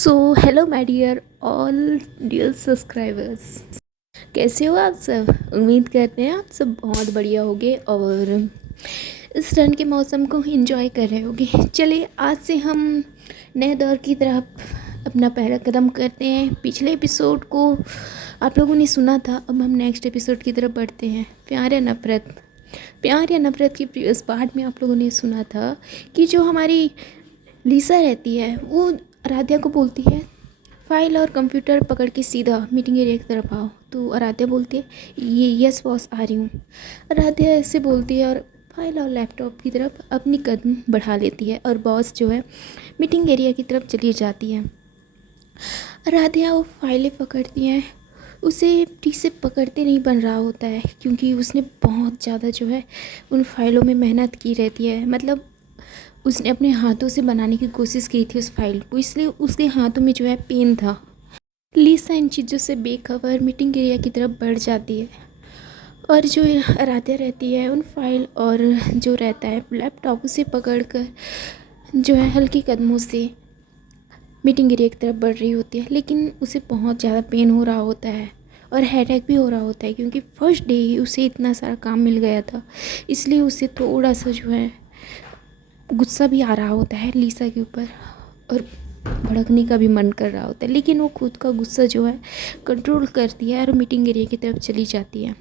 So hello my dear all dear subscribers. कैसे हो आप सब? उम्मीद करते हैं आप सब बहुत बढ़िया होगे और इस ठंड के मौसम को एंजॉय कर रहे होगे। चलिए आज से हम नए दौर की तरफ अपना पहला कदम करते हैं। पिछले एपिसोड को आप लोगों ने सुना था, अब हम नेक्स्ट एपिसोड की तरफ बढ़ते हैं। प्यार या नफ़रत। प्यार या नफ़रत की प्रीवियस पार्ट में आप लोगों ने सुना था कि जो हमारी लीसा रहती है वो आराध्या को बोलती है फाइल और कंप्यूटर पकड़ के सीधा मीटिंग एरिया की तरफ आओ। तो आराध्या बोलती है ये यस बॉस आ रही हूँ। आराध्या ऐसे बोलती है और फाइल और लैपटॉप की तरफ अपनी कदम बढ़ा लेती है और बॉस जो है मीटिंग एरिया की तरफ चली जाती है। आराध्या वो फाइलें पकड़ती हैं, उसे ठीक से पकड़ते नहीं बन रहा होता है क्योंकि उसने बहुत ज़्यादा जो है उन फाइलों में मेहनत की रहती है। मतलब उसने अपने हाथों से बनाने की कोशिश की थी उस फाइल को, इसलिए उसके हाथों में जो है पेन था। लीसा इन चीज़ों से बेखबर मीटिंग एरिया की तरफ बढ़ जाती है और जो आराध्या रहती है उन फाइल और जो रहता है लैपटॉप उसे पकड़कर जो है हल्के कदमों से मीटिंग एरिया की तरफ बढ़ रही होती है। लेकिन उसे बहुत ज़्यादा पेन हो रहा होता है और हेडेक भी हो रहा होता है क्योंकि फर्स्ट डे ही उसे इतना सारा काम मिल गया था, इसलिए उसे थोड़ा सा जो है गुस्सा भी आ रहा होता है लीसा के ऊपर और भड़कने का भी मन कर रहा होता है। लेकिन वो खुद का गुस्सा जो है कंट्रोल करती है और मीटिंग एरिया की तरफ चली जाती है।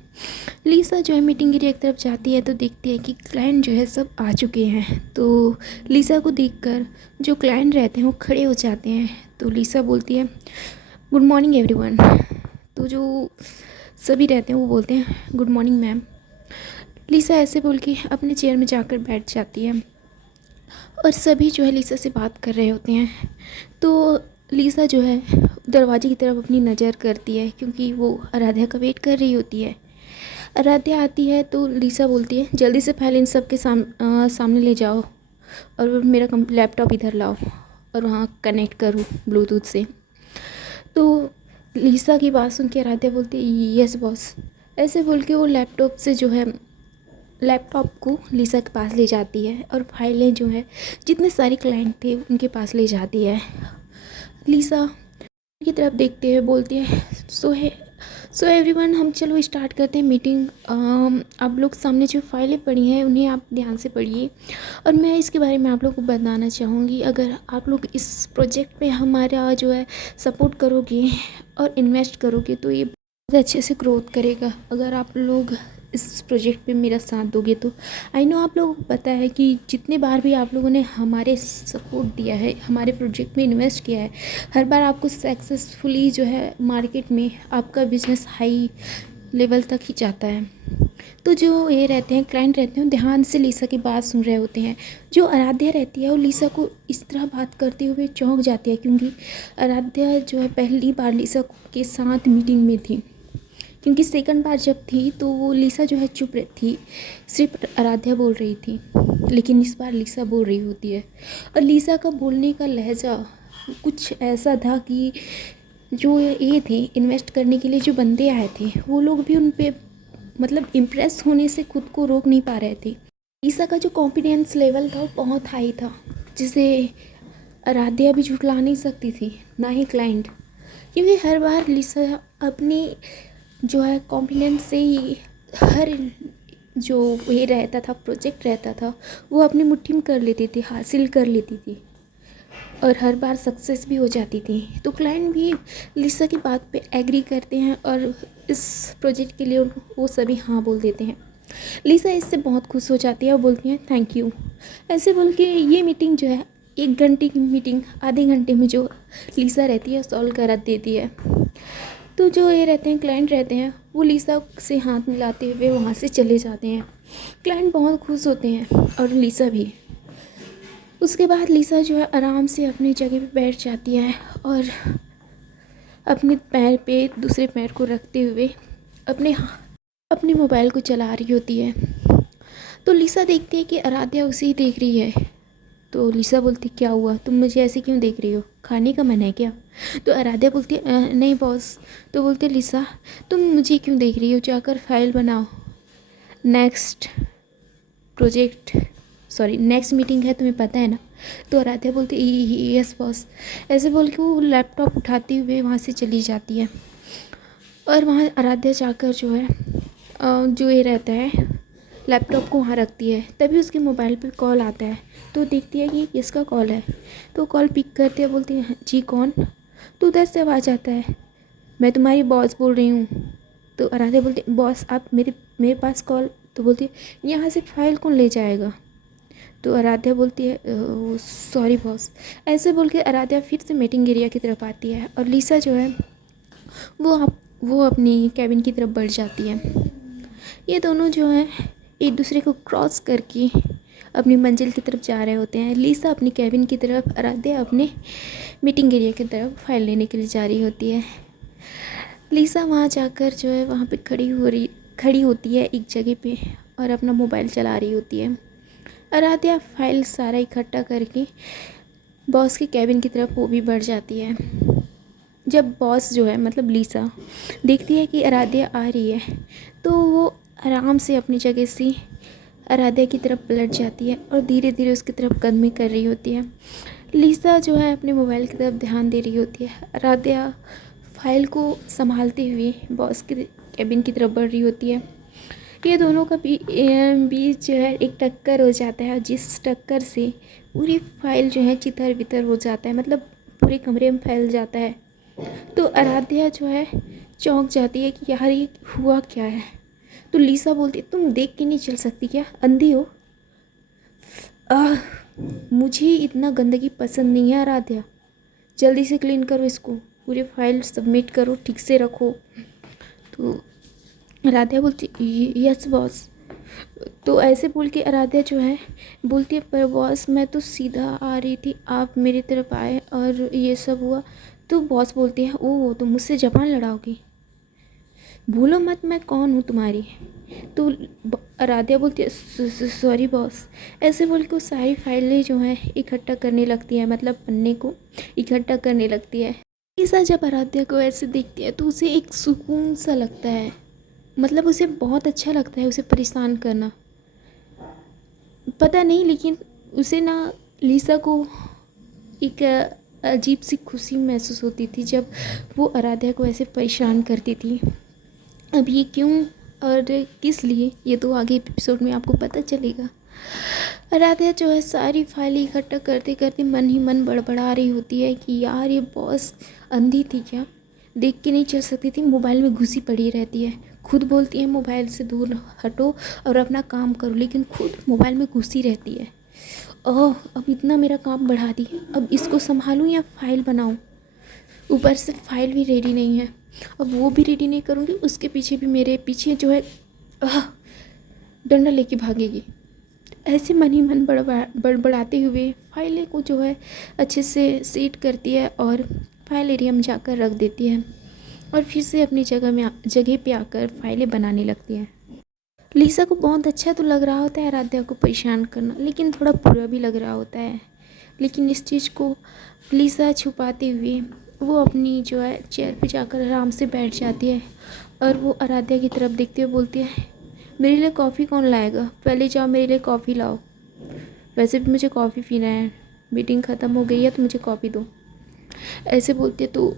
लीसा जो है मीटिंग एरिया की तरफ जाती है तो देखती है कि क्लाइंट जो है सब आ चुके हैं। तो लीसा को देखकर जो क्लाइंट रहते हैं वो खड़े हो जाते हैं। तो लीसा बोलती है गुड मॉर्निंग एवरीवन। तो जो सभी रहते हैं वो बोलते हैं गुड मॉर्निंग मैम। लीसा ऐसे बोल के अपने चेयर में जाकर बैठ जाती है और सभी जो है लीसा से बात कर रहे होते हैं। तो लीसा जो है दरवाजे की तरफ अपनी नज़र करती है क्योंकि वो आराध्या का वेट कर रही होती है। आराध्या आती है तो लीसा बोलती है जल्दी से फाइल इन सब के सामने ले जाओ और मेरा लैपटॉप इधर लाओ और वहाँ कनेक्ट करो ब्लूटूथ से। तो लीसा की बात सुन के आराध्या बोलती है यस बॉस। ऐसे बोल के वो लैपटॉप से जो है लैपटॉप को लीसा के पास ले जाती है और फाइलें जो है जितने सारे क्लाइंट थे उनके पास ले जाती है। लीसा की तरफ देखते हुए बोलती है सो एवरीवन, हम चलो स्टार्ट करते हैं मीटिंग। आप लोग सामने जो फाइलें पड़ी हैं उन्हें आप ध्यान से पढ़िए और मैं इसके बारे में आप लोग को बताना चाहूँगी। अगर आप लोग इस प्रोजेक्ट पे हमारा जो है सपोर्ट करोगे और इन्वेस्ट करोगे तो ये बहुत अच्छे से ग्रोथ करेगा। अगर आप लोग इस प्रोजेक्ट पे मेरा साथ दोगे तो आई नो आप लोगों को पता है कि जितने बार भी आप लोगों ने हमारे सपोर्ट दिया है, हमारे प्रोजेक्ट में इन्वेस्ट किया है, हर बार आपको सक्सेसफुली जो है मार्केट में आपका बिजनेस हाई लेवल तक ही जाता है। तो जो ये रहते हैं क्लाइंट रहते हैं ध्यान से लीसा की बात सुन रहे होते हैं। जो आराध्या रहती है वो लीसा को इस तरह बात करते हुए चौंक जाती है क्योंकि आराध्या जो है पहली बार लीसा के साथ मीटिंग में थी। क्योंकि सेकंड बार जब थी तो वो लीसा जो है चुप थी, सिर्फ आराध्या बोल रही थी। लेकिन इस बार लीसा बोल रही होती है और लीसा का बोलने का लहजा कुछ ऐसा था कि जो ये थे इन्वेस्ट करने के लिए जो बंदे आए थे वो लोग भी उन पे मतलब इम्प्रेस होने से खुद को रोक नहीं पा रहे थे। लीसा का जो कॉन्फिडेंस लेवल था वो बहुत हाई था जिसे आराध्या भी झुठला नहीं सकती थी, ना ही क्लाइंट। क्योंकि हर बार लीसा अपनी जो है कॉन्फिडेंस से ही हर जो ये रहता था प्रोजेक्ट रहता था वो अपनी मुट्ठी में कर लेती थी, हासिल कर लेती थी और हर बार सक्सेस भी हो जाती थी। तो क्लाइंट भी लीसा की बात पे एग्री करते हैं और इस प्रोजेक्ट के लिए वो सभी हाँ बोल देते हैं। लीसा इससे बहुत खुश हो जाती है और बोलती है थैंक यू। ऐसे बोल के ये मीटिंग जो है 1 घंटे की मीटिंग आधे घंटे में जो लीसा रहती है सॉल्व करा देती है। तो जो ये रहते हैं क्लाइंट रहते हैं वो लीसा से हाथ मिलाते हुए वहाँ से चले जाते हैं। क्लाइंट बहुत खुश होते हैं और लीसा भी। उसके बाद लीसा जो है आराम से अपनी जगह पे बैठ जाती है और अपने पैर पे दूसरे पैर को रखते हुए अपने मोबाइल को चला रही होती है। तो लीसा देखती है कि आराध्या उसे ही देख रही है। तो लीसा बोलती क्या हुआ, तुम मुझे ऐसे क्यों देख रही हो, खाने का मन है क्या? तो आराध्या बोलती है नहीं बॉस। तो बोलते लीसा तुम मुझे क्यों देख रही हो, जाकर फाइल बनाओ, नेक्स्ट मीटिंग है तुम्हें पता है ना, तो आराध्या बोलती यस बॉस, ऐसे बोल के वो लैपटॉप उठाते हुए वहाँ से चली जाती है। और वहाँ आराध्या जाकर जो है जो ये रहता है लैपटॉप को वहाँ रखती है। तभी उसके मोबाइल पे कॉल आता है, तो देखती है कि किसका कॉल है। तो कॉल पिक करती है, बोलती है जी कौन। तो उधर से आवाज़ आता है, मैं तुम्हारी बॉस बोल रही हूँ। तो आराध्या बोलती है बॉस आप मेरे पास कॉल। तो बोलती है यहाँ से फाइल कौन ले जाएगा। तो आराध्या बोलती है सॉरी बॉस। ऐसे बोल के आराध्या फिर से मीटिंग एरिया की तरफ आती है और लिसा जो है वो अपनी कैबिन की तरफ बढ़ जाती है। ये दोनों जो है एक दूसरे को क्रॉस करके अपनी मंजिल की तरफ जा रहे होते हैं। लिसा अपनी कैबिन की तरफ, आराध्या अपने मीटिंग एरिया की तरफ फाइल लेने के लिए जा रही होती है। लिसा वहाँ जाकर जो है वहाँ पे खड़ी होती है एक जगह पे और अपना मोबाइल चला रही होती है। आराध्या फाइल सारा इकट्ठा करके बॉस के कैबिन की तरफ वो भी बढ़ जाती है। जब बॉस जो है मतलब लिसा देखती है कि आराध्या आ रही है, तो वो आराम से अपनी जगह से आराध्या की तरफ पलट जाती है और धीरे धीरे उसकी तरफ कदमी कर रही होती है। लिसा जो है अपने मोबाइल की तरफ ध्यान दे रही होती है। आराध्या फाइल को संभालते हुए बॉस के कैबिन की तरफ बढ़ रही होती है। ये दोनों का बीच जो है एक टक्कर हो जाता है, जिस टक्कर से पूरी फाइल जो है चितर बितर हो जाता है, मतलब पूरे कमरे में फैल जाता है। तो आराध्या जो है चौंक जाती है कि यार ये हुआ क्या है। तो लिसा बोलती है तुम देख के नहीं चल सकती क्या, अंधी हो। मुझे इतना गंदगी पसंद नहीं है आराध्या, जल्दी से क्लीन करो इसको, पूरी फाइल सबमिट करो, ठीक से रखो। तो आराध्या बोलती यस बॉस। तो ऐसे बोल के आराध्या जो है बोलती है पर बॉस मैं तो सीधा आ रही थी, आप मेरी तरफ आए और ये सब हुआ। तो बॉस बोलती है ओह तो मुझसे जबान लड़ाओगी, भूलो मत मैं कौन हूँ तुम्हारी। तो आराध्या बोलती है सॉरी बॉस। ऐसे बोल के वो सारी फाइलें जो हैं इकट्ठा करने लगती है, मतलब पन्ने को इकट्ठा करने लगती है। ऐसा जब आराध्या को ऐसे देखती है तो उसे एक सुकून सा लगता है, मतलब उसे बहुत अच्छा लगता है उसे परेशान करना, पता नहीं, लेकिन उसे ना लिसा को एक अजीब सी खुशी महसूस होती थी जब वो आराध्या को ऐसे परेशान करती थी। अब ये क्यों और किस लिए, ये तो आगे एपिसोड में आपको पता चलेगा। आराध्या जो है सारी फाइलें इकट्ठा करते करते मन ही मन बड़बड़ा रही होती है कि यार ये बॉस अंधी थी क्या, देख के नहीं चल सकती थी, मोबाइल में घुसी पड़ी रहती है। खुद बोलती है मोबाइल से दूर हटो और अपना काम करो, लेकिन खुद मोबाइल में घुसी रहती है। ओह अब इतना मेरा काम बढ़ा दी, अब इसको संभालूं या फाइल बनाऊं। ऊपर से फाइल भी रेडी नहीं है, अब वो भी रेडी नहीं करूँगी, उसके पीछे भी मेरे पीछे जो है डंडा लेके भागेगी। ऐसे मन ही मन बड़बड़ाते हुए फाइलें को जो है अच्छे से सेट करती है और फाइल एरिया में जाकर रख देती है और फिर से अपनी जगह पे आकर फाइलें बनाने लगती है। लिसा को बहुत अच्छा तो लग रहा होता है आराध्या को परेशान करना, लेकिन थोड़ा बुरा भी लग रहा होता है। लेकिन इस चीज़ को लिसा छुपाते हुए वो अपनी जो है चेयर पे जाकर आराम से बैठ जाती है और वो आराध्या की तरफ देखते हुए बोलती है मेरे लिए कॉफ़ी कौन लाएगा, पहले जाओ मेरे लिए कॉफ़ी लाओ, वैसे भी मुझे कॉफ़ी पीना है, मीटिंग ख़त्म हो गई है तो मुझे कॉफ़ी दो। ऐसे बोलती है तो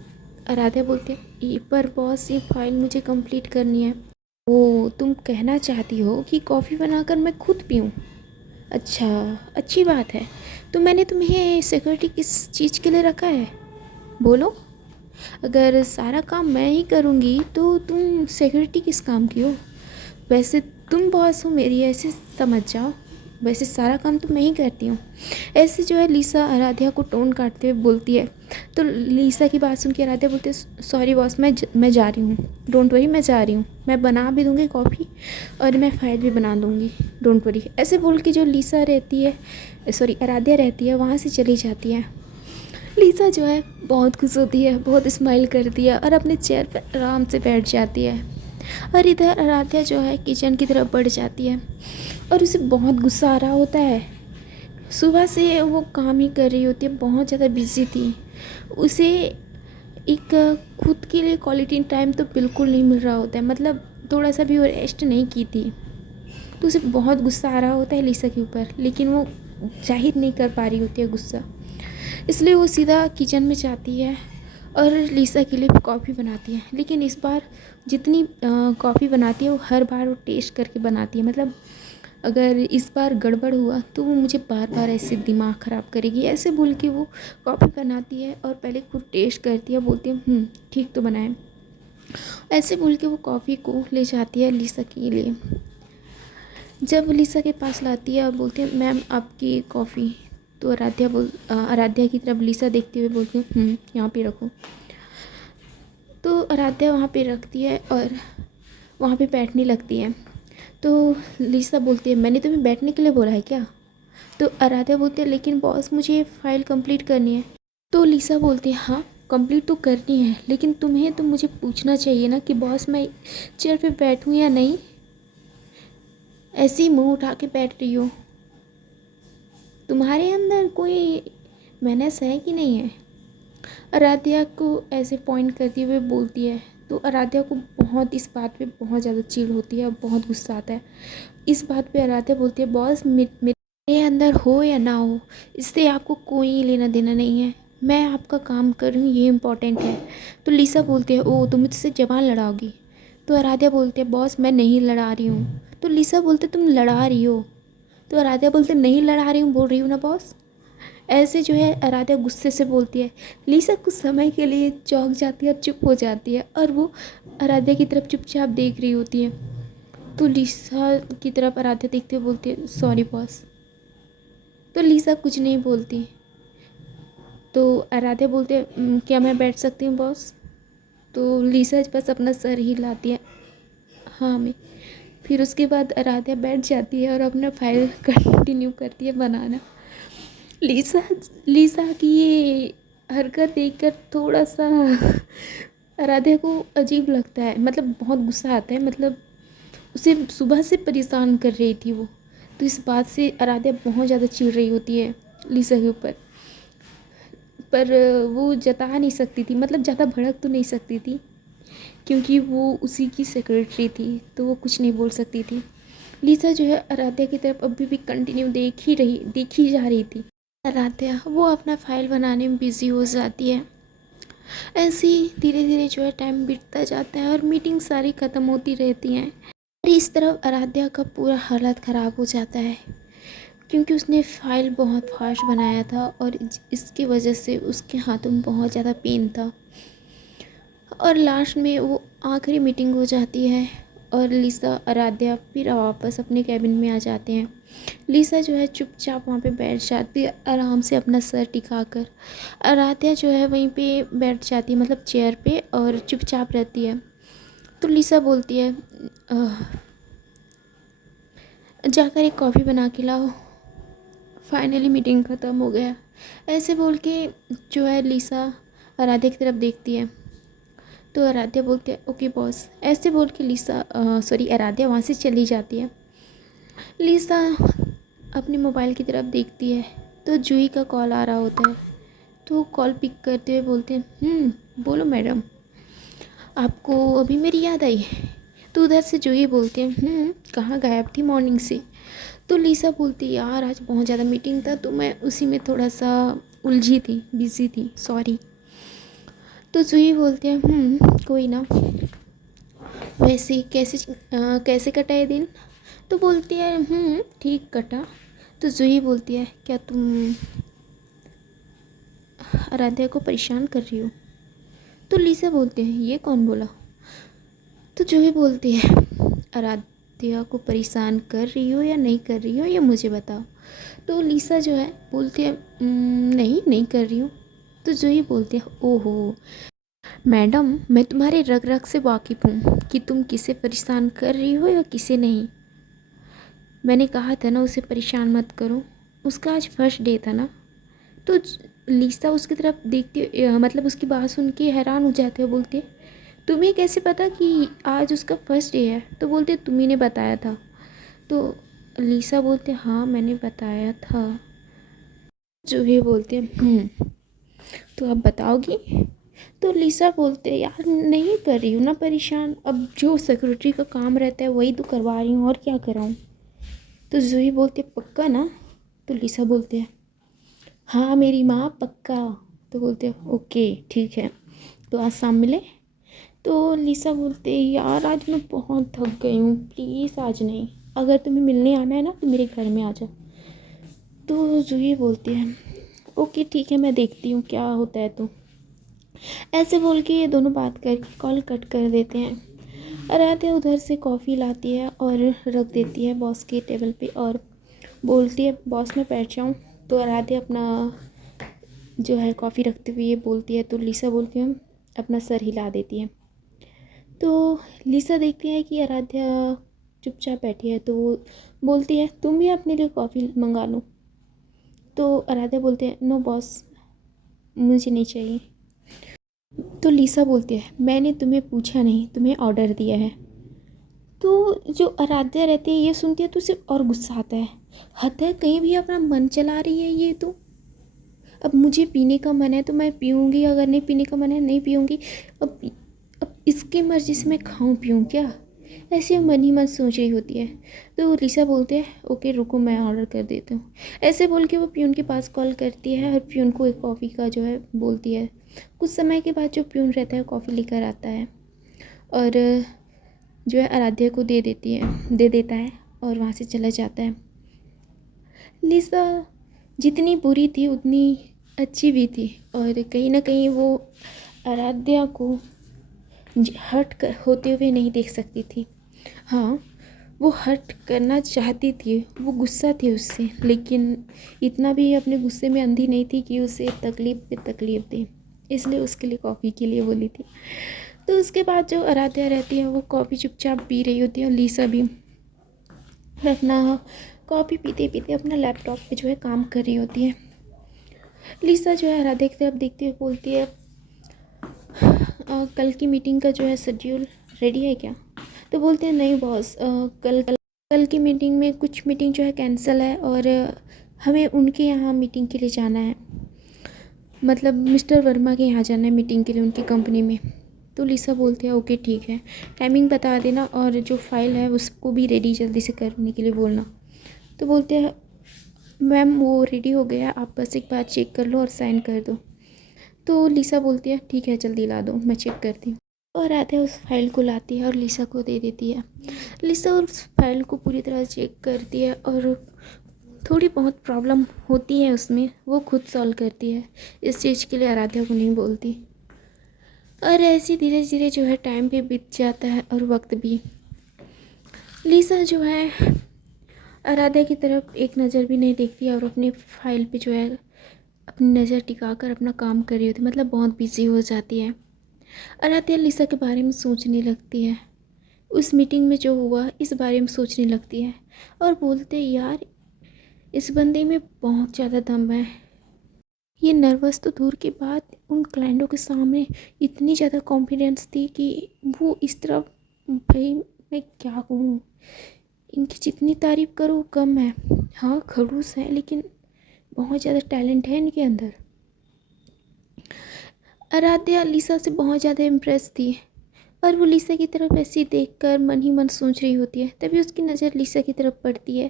आराध्या बोलती है पर बॉस ये फाइल मुझे कंप्लीट करनी है। ओ तुम कहना चाहती हो कि कॉफ़ी बनाकर मैं खुद पीऊँ, अच्छा अच्छी बात है। तो मैंने तुम्हें सिक्योरिटी किस चीज़ के लिए रखा है, बोलो। अगर सारा काम मैं ही करूँगी तो तुम सिक्योरिटी किस काम की हो, वैसे तुम बॉस हो मेरी, ऐसे समझ जाओ, वैसे सारा काम तो मैं ही करती हूँ। ऐसे जो है लिसा आराध्या को टोन काटते हुए बोलती है। तो लिसा की बात सुन के आराध्या बोलती है सॉरी बॉस मैं जा रही हूँ, डोंट वरी मैं जा रही हूँ, मैं बना भी दूँगी कॉफ़ी और मैं फाइल भी बना दूँगी, डोंट वरी। ऐसे बोल के जो लिसा रहती है आराध्या रहती है वहाँ से चली जाती है। लिसा जो है बहुत खुश होती है, बहुत स्माइल करती है और अपने चेयर पर आराम से बैठ जाती है। और इधर आराध्या जो है किचन की तरफ बढ़ जाती है और उसे बहुत गुस्सा आ रहा होता है। सुबह से वो काम ही कर रही होती है, बहुत ज़्यादा बिजी थी, उसे एक खुद के लिए क्वालिटी टाइम तो बिल्कुल नहीं मिल रहा होता है, मतलब थोड़ा सा भी वो रेस्ट नहीं की थी। तो उसे बहुत गुस्सा आ रहा होता है लिसा के ऊपर, लेकिन वो जाहिर नहीं कर पा रही होती है गुस्सा, इसलिए वो सीधा किचन में जाती है और लिसा के लिए कॉफ़ी बनाती है। लेकिन इस बार जितनी कॉफ़ी बनाती है वो हर बार वो टेस्ट करके बनाती है, मतलब अगर इस बार गड़बड़ हुआ तो वो मुझे बार बार ऐसे दिमाग ख़राब करेगी, ऐसे बोल के वो कॉफ़ी बनाती है और पहले खुद टेस्ट करती है, बोलती है ठीक तो बनाए, ऐसे बोल के वो कॉफ़ी को ले जाती है लिसा के लिए। जब लिसा के पास लाती है और बोलती है मैम आपकी कॉफ़ी, तो आराध्या की तरफ लिसा देखते हुए बोलती है यहाँ पे रखो। तो आराध्या वहाँ पे रखती है और वहाँ पे बैठने लगती है। तो लिसा बोलती है मैंने तुम्हें बैठने के लिए बोला है क्या? तो आराध्या बोलती है लेकिन बॉस मुझे फ़ाइल कंप्लीट करनी है। तो लिसा बोलती है हाँ कंप्लीट तो करनी है, लेकिन तुम्हें तो मुझे पूछना चाहिए ना कि बॉस मैं चेयर पे बैठूँ या नहीं, ऐसे ही मुँह उठा के बैठ रही हो। तुम्हारे अंदर कोई मैनर्स है कि नहीं है? आराध्या को ऐसे पॉइंट करते हुए बोलती है। तो आराध्या को बहुत इस बात पे बहुत ज़्यादा चिढ़ होती है और बहुत गुस्सा आता है। इस बात पे आराध्या बोलती है बॉस मेरे अंदर हो या ना हो इससे आपको कोई लेना देना नहीं है, मैं आपका काम करूँ ये इम्पोर्टेंट है। तो लिसा बोलती है ओ तुम मुझसे जबान लड़ाओगी? तो आराध्या बोलती है बॉस मैं नहीं लड़ा रही हूँ। तो लिसा बोलते तुम लड़ा रही हो। तो आराध्या बोलते नहीं लड़ा रही हूँ, बोल रही हूँ ना बॉस। ऐसे जो है आराध्या गुस्से से बोलती है। लिसा कुछ समय के लिए चौंक जाती है और चुप हो जाती है और वो आराध्या की तरफ चुपचाप देख रही होती है। तो लिसा की तरफ आराध्या देखते हुए बोलती है सॉरी बॉस। तो लिसा कुछ नहीं बोलती। तो आराध्या बोलते हैं क्या मैं बैठ सकती हूँ बॉस? तो लिसा बस अपना सर हिलाती है हाँ मैं। फिर उसके बाद आराध्या बैठ जाती है और अपना फाइल कंटिन्यू करती है बनाना। लिसा लिसा की ये हरकत देखकर थोड़ा सा आराध्या को अजीब लगता है, मतलब बहुत गुस्सा आता है, मतलब उसे सुबह से परेशान कर रही थी वो। तो इस बात से आराध्या बहुत ज़्यादा चिढ़ रही होती है लिसा के ऊपर, पर वो जता नहीं सकती थी, मतलब ज़्यादा भड़क तो नहीं सकती थी क्योंकि वो उसी की सेक्रेटरी थी, तो वो कुछ नहीं बोल सकती थी। लिसा जो है आराध्या की तरफ अभी भी कंटिन्यू देखी जा रही थी। आराध्या वो अपना फाइल बनाने में बिज़ी हो जाती है। ऐसे ही धीरे धीरे जो है टाइम बीतता जाता है और मीटिंग सारी ख़त्म होती रहती हैं। और इस तरफ आराध्या का पूरा हालत ख़राब हो जाता है क्योंकि उसने फ़ाइल बहुत फास्ट बनाया था और इसकी वजह से उसके हाथों में बहुत ज़्यादा पेन था। और लास्ट में वो आखिरी मीटिंग हो जाती है और लिसा आराध्या फिर वापस अपने कैबिन में आ जाते हैं। लिसा जो है चुपचाप वहाँ पे बैठ जाती है आराम से अपना सर टिकाकर। आराध्या जो है वहीं पे बैठ जाती है, मतलब चेयर पे, और चुपचाप रहती है। तो लिसा बोलती है जाकर एक कॉफ़ी बना के लाओ, फाइनली मीटिंग ख़त्म हो गया। ऐसे बोल के जो है लिसा आराध्या की तरफ देखती है। तो आराध्या बोलती है ओके बॉस, ऐसे बोल के आराध्या वहाँ से चली जाती है। लिसा अपने मोबाइल की तरफ देखती है तो जूही का कॉल आ रहा होता है। तो कॉल पिक करते हुए बोलते हैं बोलो मैडम, आपको अभी मेरी याद आई? तो उधर से जूही बोलते हैं कहाँ गायब थी मॉर्निंग से? तो लिसा बोलती है यार आज बहुत ज़्यादा मीटिंग था तो मैं उसी में थोड़ा सा उलझी थी, बिज़ी थी, सॉरी। तो जूही बोलते हैं कोई ना, वैसे कैसे कटा ये दिन? तो बोलती है ठीक कटा। तो जूही बोलती है क्या तुम आराध्या को परेशान कर रही हो? तो लिसा बोलते हैं ये कौन बोला? तो जूही बोलती है आराध्या को परेशान कर रही हो या नहीं कर रही हो ये मुझे बताओ। तो लिसा जो है बोलती है नहीं कर रही हूँ। तो जूही बोलती है ओहो मैडम, मैं तुम्हारे रग रग से वाकिफ़ हूँ कि तुम किसे परेशान कर रही हो या किसे नहीं। मैंने कहा था ना उसे परेशान मत करो, उसका आज फर्स्ट डे था ना। तो लिसा उसकी तरफ देखती मतलब उसकी बात सुन के हैरान हो जाते हो, बोलते तुम्हें कैसे पता कि आज उसका फर्स्ट डे है? तो बोलते तुम्ही ने बताया था। तो लिसा बोलते हाँ मैंने बताया था। जो भी बोलते तो अब बताओगी? तो लिसा बोलते यार नहीं कर रही हूँ ना परेशान, अब जो सेक्रेटरी का काम रहता है वही तो करवा रही हूँ और क्या कराऊँ। तो जूही बोलते पक्का ना? तो लिसा बोलते हैं हाँ मेरी माँ पक्का। तो बोलते हैं ओके ठीक है, तो आज शाम मिले। तो लिसा बोलते हैं यार आज मैं बहुत थक गई हूँ, प्लीज़ आज नहीं, अगर तुम्हें मिलने आना है ना तो मेरे घर में आ जाओ। तो जूही बोलती है ओके ठीक है, मैं देखती हूँ क्या होता है। तो ऐसे बोल के ये दोनों बात करके कॉल कट कर देते हैं। आराध्या उधर से कॉफ़ी लाती है और रख देती है बॉस के टेबल पे और बोलती है बॉस मैं बैठ जाऊँ। तो आराध्या अपना जो है कॉफ़ी रखते हुए ये बोलती है, तो लिसा बोलती है अपना सर हिला देती है। तो लिसा देखती है कि आराध्या चुपचाप बैठी है, तो वो बोलती है तुम भी अपने लिए कॉफ़ी मंगा लो। तो आराध्या बोलते हैं नो बॉस मुझे नहीं चाहिए। तो लिसा बोलती है मैंने तुम्हें पूछा नहीं, तुम्हें ऑर्डर दिया है। तो जो आराध्या रहती है ये सुनती है तो उसे और गुस्सा आता है, हद है कहीं भी अपना मन चला रही है ये। तो अब मुझे पीने का मन है तो मैं पीऊँगी, अगर नहीं पीने का मन है नहीं पीऊँगी। अब इसके मर्ज़ी से मैं खाऊँ पीऊँ क्या, ऐसे मन ही मन सोच रही होती है। तो लिसा बोलते हैं ओके रुको मैं ऑर्डर कर देती हूँ। ऐसे बोल के वो प्यून के पास कॉल करती है और प्यून को एक कॉफ़ी का जो है बोलती है। कुछ समय के बाद जो प्यून रहता है कॉफ़ी लेकर आता है और जो है आराध्या को दे देता है और वहाँ से चला जाता है। लिसा जितनी बुरी थी उतनी अच्छी भी थी और कहीं ना कहीं वो आराध्या को हर्ट होते हुए नहीं देख सकती थी। हाँ वो हर्ट करना चाहती थी, वो गुस्सा थी उससे, लेकिन इतना भी अपने गुस्से में अंधी नहीं थी कि उसे तकलीफ़ पे तकलीफ़ दे, इसलिए उसके लिए कॉफ़ी के लिए बोली थी। तो उसके बाद जो आराध्या रहती है वो कॉफ़ी चुपचाप पी रही होती है और लिसा भी अपना कॉफ़ी पीते पीते अपना लैपटॉप पे जो है काम कर रही होती है। लिसा जो है आराध्या की तरफ देखते हुए बोलती है कल की मीटिंग का जो है शेड्यूल रेडी है क्या। तो बोलते हैं नहीं बॉस, कल की मीटिंग में कुछ मीटिंग जो है कैंसिल है और हमें उनके यहाँ मीटिंग के लिए जाना है, मतलब मिस्टर वर्मा के यहाँ जाना है मीटिंग के लिए उनकी कंपनी में। तो लिसा बोलते हैं ओके ठीक है, टाइमिंग बता देना और जो फाइल है उसको भी रेडी जल्दी से करने के लिए बोलना। तो बोलते हैं मैम वो रेडी हो गया, आप बस एक बार चेक कर लो और साइन कर दो। तो लिसा बोलती है ठीक है जल्दी ला दो मैं चेक करती हूँ। और आते उस फाइल को लाती है और लिसा को दे देती है। लिसा उस फाइल को पूरी तरह चेक करती है और थोड़ी बहुत प्रॉब्लम होती है उसमें, वो खुद सॉल्व करती है, इस चीज़ के लिए आराध्या को नहीं बोलती। और ऐसे धीरे धीरे जो है टाइम भी बीत जाता है और वक्त भी। लिसा जो है आराध्या की तरफ एक नज़र भी नहीं देखती और अपने फाइल पे जो है अपनी नज़र टिका कर अपना काम कर रही होती, मतलब बहुत बिजी हो जाती है। आराध्या लिसा के बारे में सोचने लगती है, उस मीटिंग में जो हुआ इस बारे में सोचने लगती है और बोलते यार इस बंदे में बहुत ज़्यादा दम है। ये नर्वस तो दूर के बाद उन क्लाइंटों के सामने इतनी ज़्यादा कॉन्फिडेंस थी कि वो इस तरह, भाई मैं क्या कहूँ, इनकी जितनी तारीफ़ करो कम है। हाँ खड़ूस है लेकिन बहुत ज़्यादा टैलेंट है इनके अंदर। आराध्या लिसा से बहुत ज़्यादा इम्प्रेस थी और वो लिसा की तरफ ऐसी देखकर मन ही मन सोच रही होती है। तभी उसकी नज़र लिसा की तरफ पड़ती है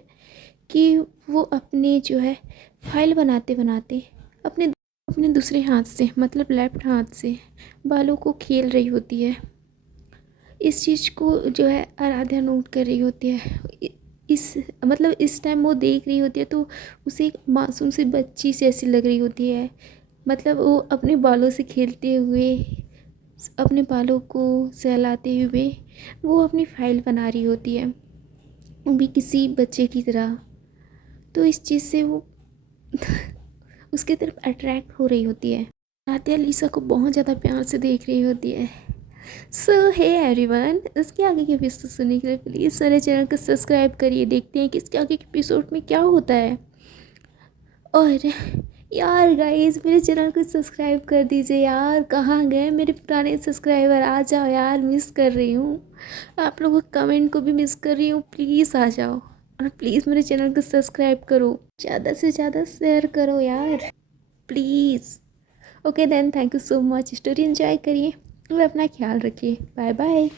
कि वो अपने जो है फाइल बनाते बनाते अपने अपने दूसरे हाथ से, मतलब लेफ्ट हाथ से बालों को खेल रही होती है। इस चीज़ को जो है आराध्या नोट कर रही होती है। इस मतलब इस टाइम वो देख रही होती है तो उसे एक मासूम सी बच्ची से ऐसी लग रही होती है, मतलब वो अपने बालों से खेलते हुए, अपने बालों को सहलाते हुए वो अपनी फाइल बना रही होती है, वो भी किसी बच्चे की तरह। तो इस चीज़ से वो उसकी तरफ अट्रैक्ट हो रही होती है। आराध्या लिसा को बहुत ज़्यादा प्यार से देख रही होती है। सो हे एवरीवन, इसके आगे के एपिसोड सुनने के लिए प्लीज़ मेरे चैनल को सब्सक्राइब करिए, देखते हैं कि इसके आगे के एपिसोड में क्या होता है। और यार गाइस मेरे चैनल को सब्सक्राइब कर दीजिए यार, कहाँ गए मेरे पुराने सब्सक्राइबर, आ जाओ यार, मिस कर रही हूँ आप लोगों के कमेंट को भी मिस कर रही हूँ, प्लीज़ आ जाओ और प्लीज़ मेरे चैनल को सब्सक्राइब करो, ज़्यादा से ज़्यादा शेयर करो यार please. Okay then, thank you so much, story enjoy करिए और अपना ख्याल रखिए, बाय बाय।